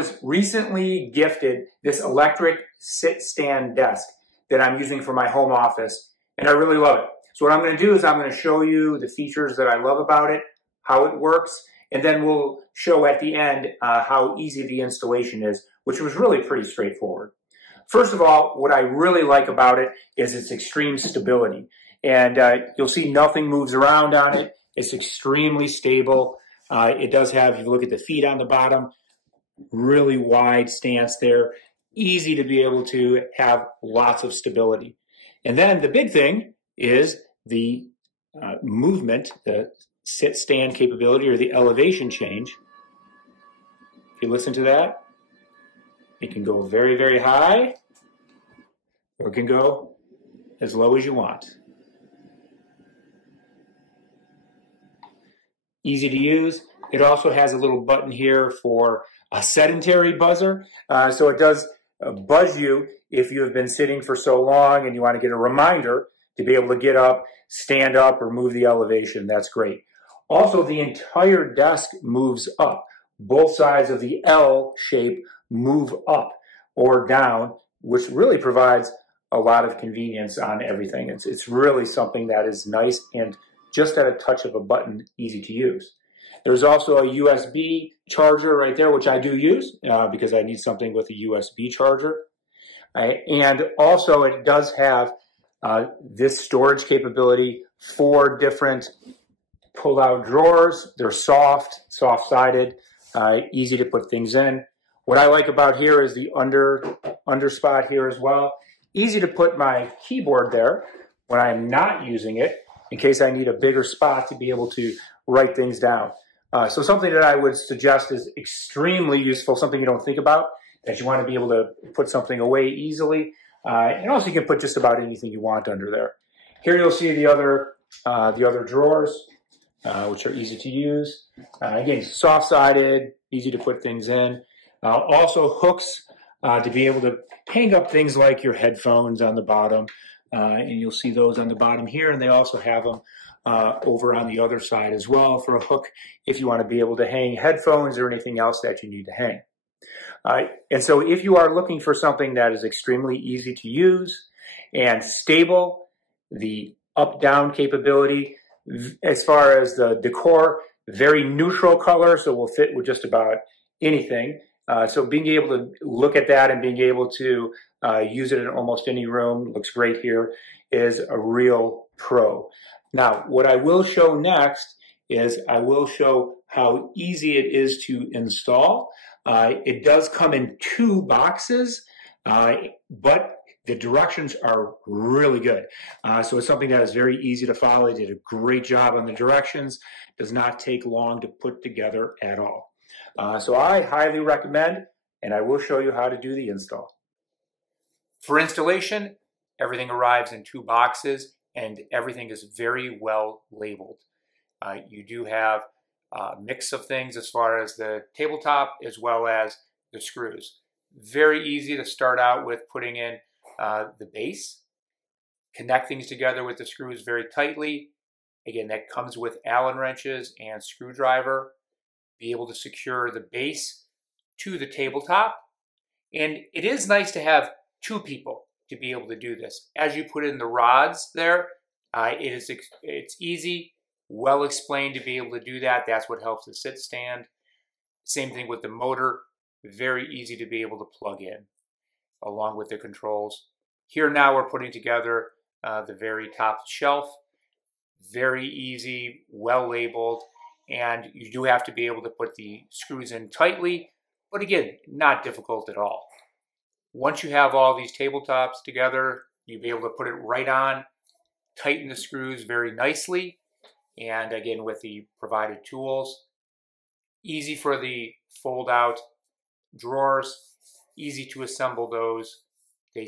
was recently gifted this electric sit-stand desk that I'm using for my home office, and I really love it. So what I'm going to do is I'm going to show you the features that I love about it, how it works, and then we'll show at the end how easy the installation is, which was really pretty straightforward. First of all, what I really like about it is its extreme stability. And you'll see nothing moves around on it. It's extremely stable. It does have, if you look at the feet on the bottom, really wide stance there. Easy to be able to have lots of stability. And then the big thing is the movement, the sit-stand capability or the elevation change. If you listen to that, it can go very, very high, or it can go as low as you want. Easy to use. It also has a little button here for a sedentary buzzer. So it does buzz you if you have been sitting for so long and you want to get a reminder to be able to get up, stand up, or move the elevation. That's great. Also, the entire desk moves up. Both sides of the L shape move up or down, which really provides a lot of convenience on everything. It's really something that is nice and just at a touch of a button, easy to use. There's also a USB charger right there, which I do use because I need something with a USB charger. And also it does have this storage capability, 4 different pull-out drawers. They're soft-sided, easy to put things in. What I like about here is the under spot here as well. Easy to put my keyboard there when I'm not using it, in case I need a bigger spot to be able to write things down. So something that I would suggest is extremely useful, something you don't think about, that you want to be able to put something away easily. And also you can put just about anything you want under there. Here you'll see the other drawers, which are easy to use. Again, soft-sided, easy to put things in. Also hooks to be able to hang up things like your headphones on the bottom. And you'll see those on the bottom here, and they also have them over on the other side as well for a hook if you want to be able to hang headphones or anything else that you need to hang. And so if you are looking for something that is extremely easy to use and stable, the up-down capability, as far as the decor, very neutral color, so will fit with just about anything. So being able to look at that and being able to use it in almost any room, looks great here, is a real pro. Now, what I will show next is I will show how easy it is to install. It does come in 2 boxes, but the directions are really good. So it's something that is very easy to follow. They did a great job on the directions. Does not take long to put together at all. So I highly recommend, and I will show you how to do the install. For installation, everything arrives in 2 boxes and everything is very well labeled. You do have a mix of things as far as the tabletop as well as the screws. Very easy to start out with putting in the base, connect things together with the screws very tightly. Again, that comes with Allen wrenches and screwdriver. Be able to secure the base to the tabletop. And it is nice to have 2 people to be able to do this. As you put in the rods there, it's easy, well explained to be able to do that. That's what helps the sit stand. Same thing with the motor, very easy to be able to plug in along with the controls. Here now we're putting together the very top shelf. Very easy, well labeled. And you do have to be able to put the screws in tightly, but again, not difficult at all. Once you have all these tabletops together, you'll be able to put it right on, tighten the screws very nicely, and again, with the provided tools. Easy for the fold-out drawers, easy to assemble those. They